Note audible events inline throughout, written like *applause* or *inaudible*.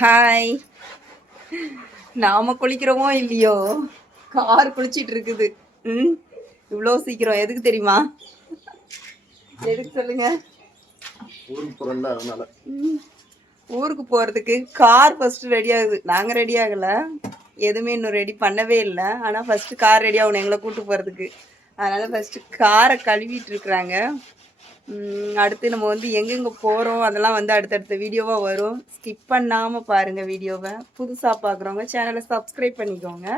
Hi நாம குளிக்கிறோமோ இல்லையோ? Car குளிச்சிட்டு இருக்குது ம் இவ்வளோ சீக்கிரம். எதுக்கு தெரியுமா? எதுக்கு சொல்லுங்க? ஊருக்கு போகிறதுக்கு கார் ஃபஸ்ட்டு ரெடி ஆகுது. நாங்கள் ரெடி ஆகலை. எதுவுமே இன்னும் ரெடி பண்ணவே இல்லை. ஆனால் ஃபஸ்ட்டு கார் ரெடி ஆகணும் எங்களை கூட்டு போகிறதுக்கு அதனால் ஃபஸ்ட்டு காரை கழுவிட்டு இருக்கிறாங்க. அடுத்து நம்ம வந்து எங்கெங்கே போகிறோம் அதெல்லாம் வந்து அடுத்தடுத்த வீடியோவாக வரும். ஸ்கிப் பண்ணாமல் பாருங்கள் வீடியோவை. புதுசாக பார்க்குறவங்க சேனலை சப்ஸ்கிரைப் பண்ணிக்கோங்க.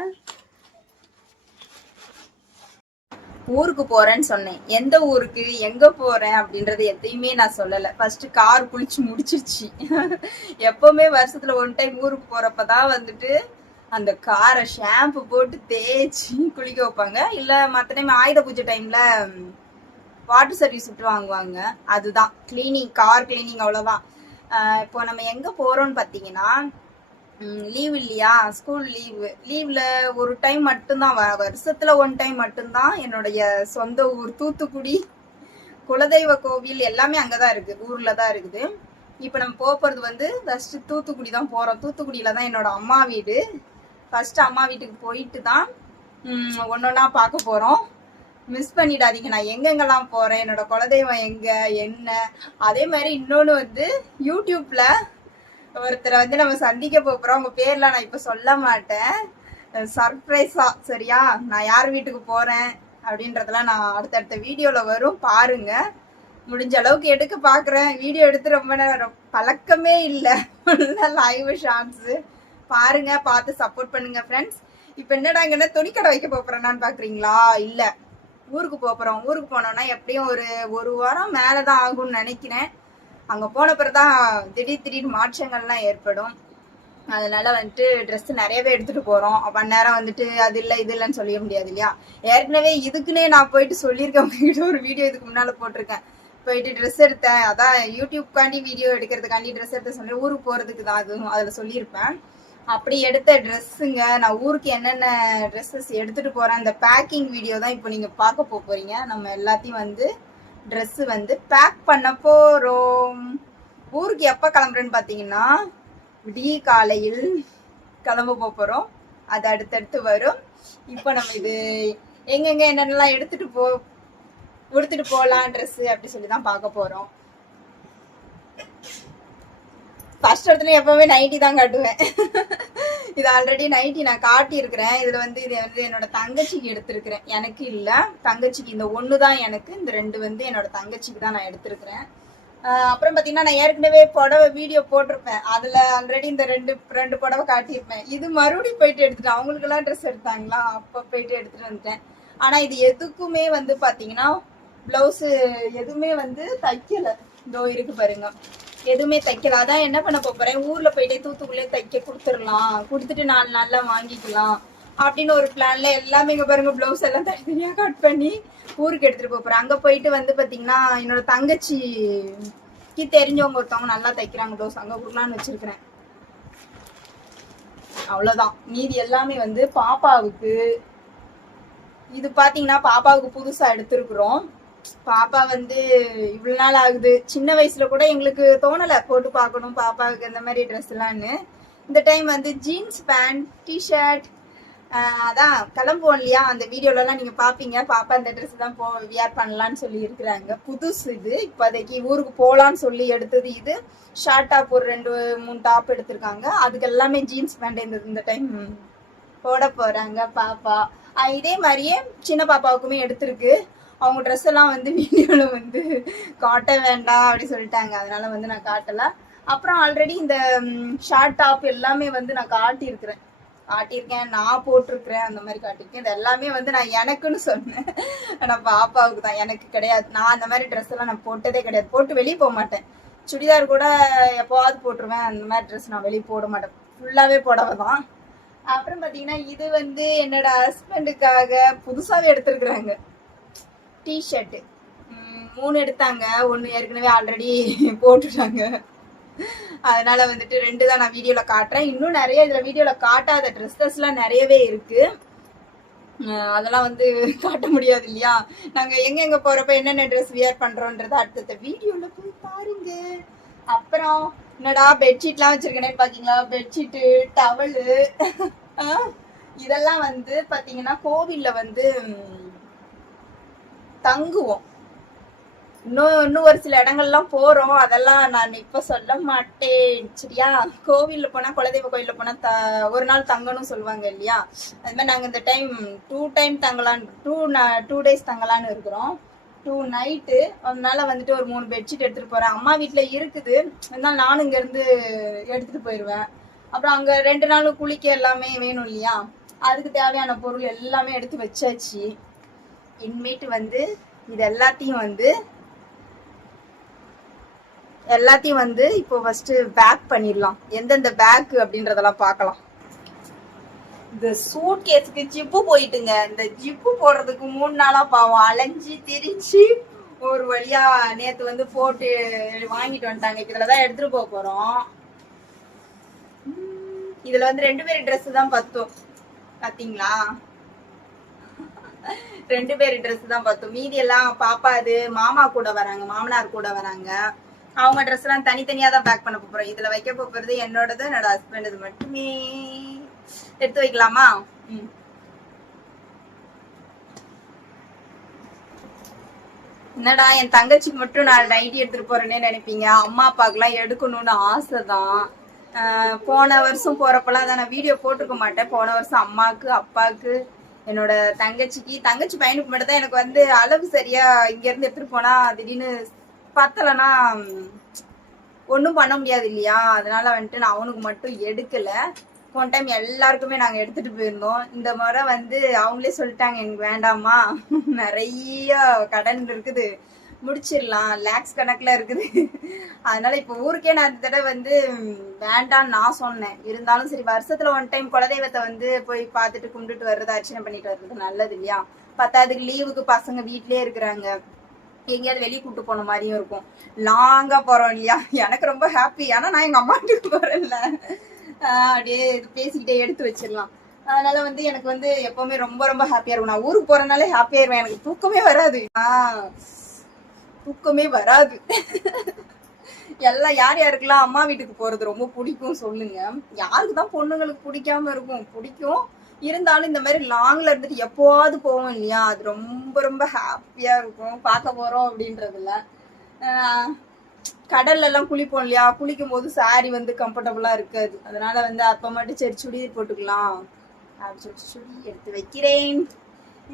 ஊருக்கு போறேன்னு சொன்னேன். எந்த ஊருக்கு எங்க போறேன் அப்படின்றது எதையுமே நான் சொல்லல. ஃபர்ஸ்ட் கார் குளிச்சு முடிச்சிருச்சு. எப்பவுமே வருஷத்துல ஒன் டைம் ஊருக்கு போறப்பதான் வந்துட்டு அந்த காரை ஷாம்பு போட்டு தேய்ச்சி குளிக்க வைப்பாங்க. இல்ல மற்ற டைம் ஆயுத பூஜை டைம்ல வாட்டர் சர்வீஸ் விட்டு வாங்குவாங்க. அதுதான். கிளீனிங் கார் கிளீனிங் அவ்வளோதான் இப்போ நம்ம எங்கே போகிறோம்னு பார்த்தீங்கன்னா லீவ் இல்லையா? ஸ்கூல் லீவு லீவில் ஒரு டைம் மட்டும்தான். வ- ஒன் டைம் மட்டும்தான் என்னுடைய சொந்த ஊர் தூத்துக்குடி குலதெய்வ கோவில் எல்லாமே அங்கே தான் இருக்குது ஊரில் தான் இருக்குது. இப்போ நம்ம போக வந்து ஃபஸ்ட்டு தூத்துக்குடி தான் போகிறோம் தூத்துக்குடியில் தான் என்னோட அம்மா வீடு. ஃபஸ்ட்டு அம்மா வீட்டுக்கு போயிட்டு தான் ஒன்று ஒன்றா பார்க்க போகிறோம் மிஸ் பண்ணிடாதீங்க. நான் எங்கெங்கெல்லாம் போறேன்? என்னோட குலதெய்வம் எங்க? என்ன? அதே மாதிரி இன்னொன்று வந்து யூடியூப்ல ஒருத்தரை வந்து நம்ம சந்திக்க போறோம். உங்க பேர்லாம் நான் இப்ப சொல்ல மாட்டேன். சர்ப்ரைஸா சரியா? நான் யார் வீட்டுக்கு போறேன்? அப்படின்றதெல்லாம் நான் அடுத்தடுத்த வீடியோல வரும். பாருங்க. முடிஞ்ச அளவுக்கு எடுக்க பாக்குறேன். வீடியோ எடுத்து ரொம்ப நேரம் பழக்கமே இல்லை. லைவ் ஷார்ட்ஸ் பாருங்க பார்த்து சப்போர்ட் பண்ணுங்க ஃப்ரெண்ட்ஸ் இப்போ என்னடா இங்க துணிக்கடை வைக்க போறேன்னான்னு பாக்குறீங்களா? இல்லை. ஊருக்கு போறோம். ஊருக்கு போனோம்னா எப்படியும் ஒரு ஒரு வாரம் மேலதான் ஆகும்னு நினைக்கிறேன். அங்க போன பிறகுதான் திடீர் திடீர் மாற்றங்கள்லாம் ஏற்படும். அதனால வந்துட்டு ட்ரெஸ் நிறையவே எடுத்துட்டு போறோம். அப்ப நேரம் வந்துட்டு அது இல்லை இது இல்லைன்னு சொல்ல முடியாது இல்லையா? ஏற்கனவே இதுக்குன்னே நான் போயிட்டு சொல்லியிருக்கேன். உங்ககிட்ட ஒரு வீடியோ இதுக்கு முன்னால போட்டிருக்கேன். போயிட்டு ட்ரெஸ் எடுத்தேன். அதான் யூடியூப்காண்டி வீடியோ எடுக்கிறதுக்காண்டி ட்ரெஸ் எடுத்த சொல்லி ஊருக்கு போறதுக்கு தான் அதுவும் அதில் சொல்லியிருப்பேன். அப்படி எடுத்த ட்ரெஸ்ஸுங்க நான் ஊருக்கு என்னென்ன ட்ரெஸ்ஸஸ் எடுத்துட்டு போறேன் அந்த பேக்கிங் வீடியோ தான் இப்போ நீங்க பார்க்க போப் போறீங்க. நம்ம எல்லாத்தையும் வந்து ட்ரெஸ்ஸு வந்து பேக் பண்ண போறோம். ஊருக்கு எப்போ கிளம்புறேன்னு பார்த்தீங்கன்னா விடிய காலையில் கிளம்ப போப் போறோம். அது அடுத்தடுத்து வரும். இப்போ நம்ம இது எங்கெங்க என்னென்னலாம் எடுத்துட்டு போ உடுத்துட்டு போகலாம் ட்ரெஸ்ஸு அப்படி சொல்லி தான் பார்க்க போகிறோம் ஃபர்ஸ்ட் இடத்துல எப்பவுமே நைட்டி தான் காட்டுவேன். இது ஆல்ரெடி நைட்டி நான் காட்டியிருக்கிறேன். இதில் வந்து இது வந்து என்னோட தங்கச்சிக்கு எடுத்திருக்கிறேன். எனக்கு இல்லை. தங்கச்சிக்கு இந்த ஒன்று தான் எனக்கு. இந்த ரெண்டு வந்து என்னோட தங்கச்சிக்கு தான் நான் எடுத்திருக்கிறேன். அப்புறம் பார்த்தீங்கன்னா நான் ஏற்கனவே புடவை வீடியோ போட்டிருப்பேன். அதில் ஆல்ரெடி இந்த ரெண்டு ரெண்டு புடவை காட்டியிருப்பேன். இது மறுபடியும் போயிட்டு எடுத்துட்டேன் அவங்களுக்கு எல்லாம் ட்ரெஸ் எடுத்தாங்களா? அப்போ போயிட்டு எடுத்துட்டு வந்துட்டேன். ஆனால் இது எதுக்குமே வந்து பார்த்தீங்கன்னா ப்ளவுஸு எதுவுமே வந்து தைக்கலை. இதோ இருக்கு பாருங்க. எதுவுமே தைக்கல. அதான் என்ன பண்ண போறேன்? ஊர்ல போயிட்டு தூத்துக்குள்ளே தைக்க கொடுத்துடலாம். கொடுத்துட்டு நாலு நாள்ல வாங்கிக்கலாம் அப்படின்னு ஒரு பிளான்ல எல்லாமே இங்க பாருங்க பிளவுஸ் எல்லாம் தனித்தனியா கட் பண்ணி ஊருக்கு எடுத்துட்டு போறேன். அங்க போயிட்டு வந்து பாத்தீங்கன்னா என்னோட தங்கச்சிக்கு தெரிஞ்சவங்க ஒருத்தவங்க நல்லா தைக்கிறாங்க பிளவுஸ் அங்க கொடுக்கலாம்னு வச்சிருக்கிறேன். அவ்வளவுதான். மீதி எல்லாமே வந்து பாப்பாவுக்கு இது பாத்தீங்கன்னா பாப்பாவுக்கு புதுசா எடுத்திருக்கிறோம். பாப்பா வந்து இவ்வளவு நாள் ஆகுது. சின்ன வயசுல கூட எங்களுக்கு தோணல போட்டு பார்க்கணும் பாப்பாவுக்கு இந்த மாதிரி ட்ரெஸ் எல்லாம்னு. இந்த டைம் வந்து ஜீன்ஸ் பேண்ட் டிஷர்ட் அதான் கிளம்புவோம் இல்லையா? அந்த வீடியோலலாம் நீங்க பாப்பீங்க. பாப்பா இந்த ட்ரெஸ் தான் போ வியர் பண்ணலாம்னு சொல்லி இருக்கிறாங்க. புதுசு இது. இப்போதைக்கு ஊருக்கு போகலான்னு சொல்லி எடுத்தது இது. ஷார்ட் டாப் ஒரு ரெண்டு மூணு டாப் எடுத்திருக்காங்க. அதுக்கு எல்லாமே ஜீன்ஸ் பேண்ட் இந்த இந்த டைம் போட போறாங்க பாப்பா. இதே மாதிரியே சின்ன பாப்பாவுக்குமே எடுத்திருக்கு. அவங்க ட்ரெஸ் எல்லாம் வந்து வீடியோவில் வந்து காட்ட வேண்டாம் அப்படி சொல்லிட்டாங்க. அதனால வந்து நான் காட்டல. அப்புறம் ஆல்ரெடி இந்த ஷார்ட் டாப் எல்லாமே வந்து நான் காட்டியிருக்கிறேன். காட்டியிருக்கேன் நான் போட்டிருக்கிறேன் அந்த மாதிரி காட்டியிருக்கேன். இது எல்லாமே வந்து நான் எனக்குன்னு சொன்னேன். நான் பாப்பாவுக்கு தான். எனக்கு கிடையாது. நான் அந்த மாதிரி ட்ரெஸ் எல்லாம் நான் போட்டதே கிடையாது. போட்டு வெளியே போக மாட்டேன். சுடிதார் கூட எப்போவாவது போட்டுருவேன். அந்த மாதிரி ட்ரெஸ் நான் வெளியே போட மாட்டேன். ஃபுல்லாகவே புடவை தான். அப்புறம் பார்த்தீங்கன்னா இது வந்து என்னோட ஹஸ்பண்டுக்காக புதுசாகவே எடுத்திருக்கிறாங்க. டிஷர்ட்டு மூணு எடுத்தாங்க. ஒன்று ஏற்கனவே ஆல்ரெடி *laughs* போட்டுட்டாங்க. அதனால வந்துட்டு ரெண்டு தான் நான் வீடியோவில் காட்டுறேன். இன்னும் நிறைய இதில் வீடியோவில் காட்டாத ட்ரெஸ்ஸஸ்லாம் நிறையவே இருக்கு. அதெல்லாம் வந்து *laughs* காட்ட முடியாது இல்லையா? நாங்கள் எங்கெங்கே போகிறப்ப என்னென்ன ட்ரெஸ் வியர் பண்ணுறோன்றத அடுத்தடுத்த வீடியோவில் போய் பாருங்க. அப்புறம் என்னடா பெட்ஷீட்லாம் வச்சிருக்கேனே பாத்தீங்களா? பெட்ஷீட்டு டவலு *laughs* இதெல்லாம் வந்து பாத்தீங்கன்னா கோவில்ல வந்து தங்குவோம். இன்னும் இன்னும் ஒரு சில இடங்கள்லாம் போறோம். அதெல்லாம் நான் இப்ப சொல்ல மாட்டேன். சரியா? கோவில்ல போனா குலதெய்வ கோயில்ல போனா த ஒரு நாள் தங்கணும் சொல்லுவாங்க இல்லையா? அது மாதிரி நாங்க இந்த டைம் டூ டைம் தங்கலான் டூ டூ டேஸ் தங்கலான்னு இருக்கிறோம். டூ நைட்டு அதனால வந்துட்டு ஒரு மூணு பெட்ஷீட் எடுத்துட்டு போறேன். அம்மா வீட்டுல இருக்குது. அதனால நானும் இங்க இருந்து எடுத்துட்டு போயிடுவேன் அப்புறம் அங்க ரெண்டு நாளும் குளிக்க எல்லாமே வேணும் இல்லையா? அதுக்கு தேவையான பொருள் எல்லாமே எடுத்து வச்சாச்சு. இனிமேட்டு வந்து இது எல்லாத்தையும் வந்து எல்லாத்தையும் வந்து இப்போ ஃபர்ஸ்ட் பேக் பண்ணிடலாம். எந்தெந்த பேக் அப்படின்றதெல்லாம் பார்க்கலாம். இந்த சூட் கேஸுக்கு ஜிப்பு போயிட்டுங்க. இந்த ஜிப்பு போடுறதுக்கு மூணு நாளா பாவம். அலைஞ்சு திரிச்சு ஒரு வழியா நேத்து வந்து போட்டு வாங்கிட்டு வந்துட்டாங்க. இப்ப இதுல தான் எடுத்துட்டு போக போறோம். இதுல வந்து ரெண்டு பேர் Dress தான் பத்தும் பாத்தீங்களா? ரெண்டு பேர் ட்ரெஸ் தான் பார்த்தோம். மீதி எல்லாம் பாப்பா இது மாமா கூட வராங்க மாமனார் கூட வராங்க. அவங்க ட்ரெஸ் எல்லாம் தனித்தனியா தான் பேக் பண்ண போறோம். இதுல வைக்க போறது என்னோடது என்னோட ஹஸ்பண்டது மட்டுமே. எடுத்து வைக்கலாமா? ம். என்னடா என் தங்கச்சி மட்டும் நான் நைட்டி எடுத்துட்டு போறேனே நினைப்பீங்க? அம்மா அப்பாக்கெல்லாம் எடுக்கணும்னு ஆசைதான். ஆஹ் போன வருஷம் போறப்பெல்லாம் அதை நான் வீடியோ போட்டிருக்க மாட்டேன். போன வருஷம் அம்மாக்கு அப்பாவுக்கு என்னோட தங்கச்சிக்கு தங்கச்சி பையனுக்கு மட்டும் தான் எனக்கு வந்து அளவு சரியா இங்க இருந்து எடுத்துட்டு போனா திடீர்னு பத்தலைன்னா ஒன்றும் பண்ண முடியாது இல்லையா? அதனால வந்துட்டு நான் அவனுக்கு மட்டும் எடுக்கல. போன டைம் எல்லாருக்குமே நாங்க எடுத்துட்டு போயிருந்தோம். இந்த முறை வந்து அவங்களே சொல்லிட்டாங்க எனக்கு வேண்டாமா *laughs* நிறைய கடன் இருக்குது. முடிச்சிடலாம். லேக்ஸ் கணக்கில் இருக்குது. அதனால இப்போ ஊருக்கே நான் இந்த தடவை வந்து வேண்டான்னு வேண்டாம்னு நான் சொன்னேன். இருந்தாலும் சரி வருஷத்துல ஒன் டைம் குலதெய்வத்தை வந்து போய் பார்த்துட்டு கும்பிட்டுட்டு வர்றது அர்ச்சனை பண்ணிட்டு வர்றது நல்லது இல்லையா? பத்தாவதுக்கு லீவுக்கு பசங்க வீட்லேயே இருக்கிறாங்க. எங்கேயாவது வெளியே கூப்பிட்டு போன மாதிரியும் இருக்கும். லாங்கா போறோம் இல்லையா? எனக்கு ரொம்ப ஹாப்பி ஏன்னா நான் எங்க அம்மா வீட்டுக்கு போறேன்ல. ஆஹ் அப்படியே இது பேசிக்கிட்டே எடுத்து வச்சிடலாம். அதனால வந்து எனக்கு வந்து எப்பவுமே ரொம்ப ரொம்ப ஹாப்பியா இருக்கும். நான் ஊருக்கு போறதுனால ஹாப்பியா இருவேன் எனக்கு தூக்கமே வராது. ஆஹ் தூக்கமே வராது. எல்லாம் யார் யாருக்கெல்லாம் அம்மா வீட்டுக்கு போறது ரொம்ப பிடிக்கும் சொல்லுங்க. யாருக்கு தான் பொண்ணுங்களுக்கு பிடிக்காம இருக்கும். பிடிக்கும். இருந்தாலும் இந்த மாதிரி லாங்ல இருந்துட்டு எப்போவாவது போவோம் இல்லையா? அது ரொம்ப ரொம்ப ஹாப்பியா இருக்கும். பார்க்க போறோம் அப்படின்றதுல. கடல்ல எல்லாம் குளிப்போம் இல்லையா? குளிக்கும் போது சாரி வந்து கம்ஃபர்டபுளா இருக்காது. அதனால வந்து அப்ப மட்டும் சரி சுடிதார் போட்டுக்கலாம். அப்படின்னு சொல்லிட்டு சுடி எடுத்து வைக்கிறேன்.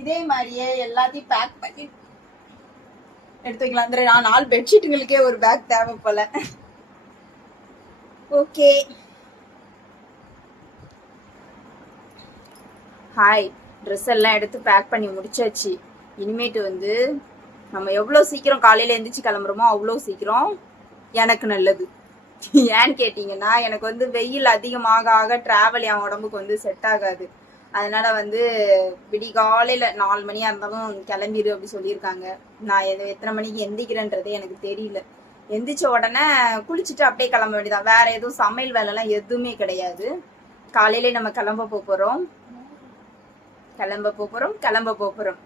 இதே மாதிரியே எல்லாத்தையும் பேக் பண்ணி எடுத்து வைக்கலாம் அந்த நான் நாலு பெட்ஷீட்டுங்களுக்கே ஒரு பேக் தேவை போல. ஓகே ஹாய் ட்ரெஸ் எல்லாம் எடுத்து பேக் பண்ணி முடிச்சாச்சு. இனிமேட்டு வந்து நம்ம எவ்வளோ சீக்கிரம் காலையில எந்திரிச்சு கிளம்புறோமோ அவ்வளோ சீக்கிரம் எனக்கு நல்லது. ஏன்னு கேட்டிங்கன்னா எனக்கு வந்து வெயில் அதிகமாக ஆக டிராவல் என் உடம்புக்கு வந்து செட் ஆகாது. அதனால வந்து விடிகாலையில நாலு மணியா இருந்தாலும் கிளம்பிடு அப்படி சொல்லியிருக்காங்க. நான் எது- எத்தனை மணிக்கு எந்திக்கிறேன்றதே எனக்கு தெரியல. எந்திரிச்ச உடனே குளிச்சுட்டு அப்படியே கிளம்ப வேண்டியதான் வேற எதுவும் சமையல் வேலைலாம் எதுவுமே கிடையாது. காலையில நம்ம கிளம்ப போறோம். கிளம்ப போறோம் கிளம்ப போறோம்.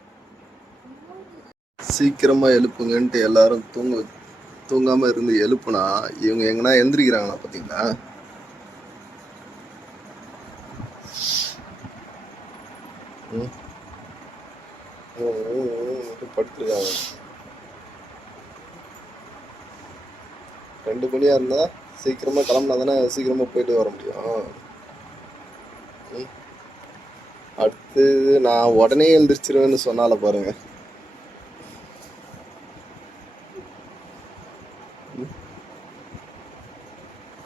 சீக்கிரமா எழுப்புங்கன்ட்டு எல்லாரும் தூங்க தூங்காம இருந்து எழுப்புனா இவங்க எங்கன்னா எந்திரிக்கிறாங்களா பாத்தீங்களா படுத்துருக்காங்க ரெண்டு மணியா இருந்தா சீக்கிரமா கிளம்புனா தானே சீக்கிரமா போயிட்டு வர முடியும். அடுத்தது நான் உடனே எழுந்திரிச்சிருவேன்னு சொன்னால பாருங்க.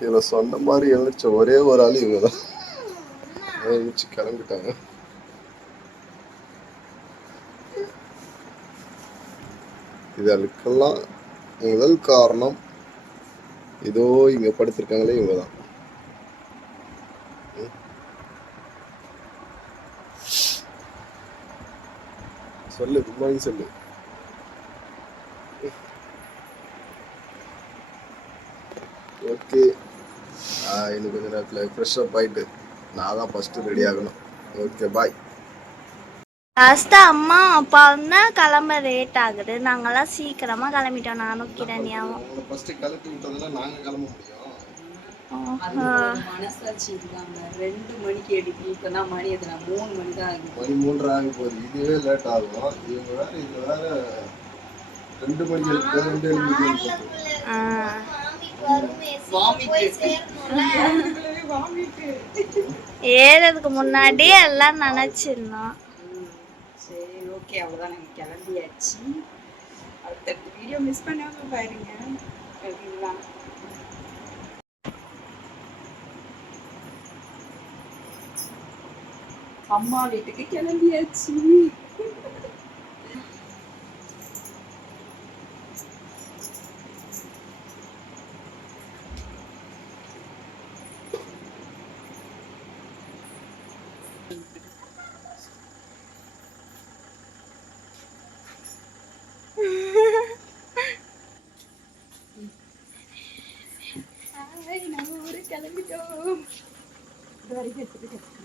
இதில் சொன்ன மாதிரி எழுந்திரிச்ச ஒரே ஒரு ஆள் இவங்க தான் எழுந்திரிச்சு கிளம்பிட்டாங்க? இதற்கெல்லாம் முதல் காரணம் ஏதோ இங்க படுத்திருக்காங்களே இவங்க தான் சொல்லு குட் மார்னிங் சொல்லு. ஓகே இன்னும் கொஞ்ச நேரத்தில் ஃப்ரெஷ் அப் ஆயிட்டு நான் தான் ஃபஸ்ட்டு ரெடி ஆகணும். ஓகே பாய் லாஸ்ட்டாக அம்மா அப்பா தான் கிளம்ப லேட் ஆகுது. நாங்கெல்லாம் சீக்கிரமாக கிளம்பிட்டோம். நானும் கிரண்யாவும். உங்களை ஃபர்ஸ்ட் கிளப்பி விட்டதுல நாங்க கிளம்ப முடியும். அது ஒரு மனசாட்சி இருக்காங்க ரெண்டு மணிக்கு எடுக்கி இப்பதான் மணி எத்தனை? மூணு மணி தான் ஆகுது. மணி மூன்றரை ஆக போகுது. இதுவே லேட் ஆகும். இவங்க வேற இது வேற ரெண்டு மணிக்கு எடுத்து ரெண்டு எழுதி ஆ. ஏறதுக்கு முன்னாடி எல்லாம் நினச்சிருந்தோம். சரி ஓகே அவ்வளோதான் நாங்கள் கிளம்பியாச்சு. அடுத்தடுத்த வீடியோ மிஸ் பண்ணாமல் பாருங்க. சரிங்களா? அம்மா வீட்டுக்கு கிளம்பியாச்சு. ஹாய்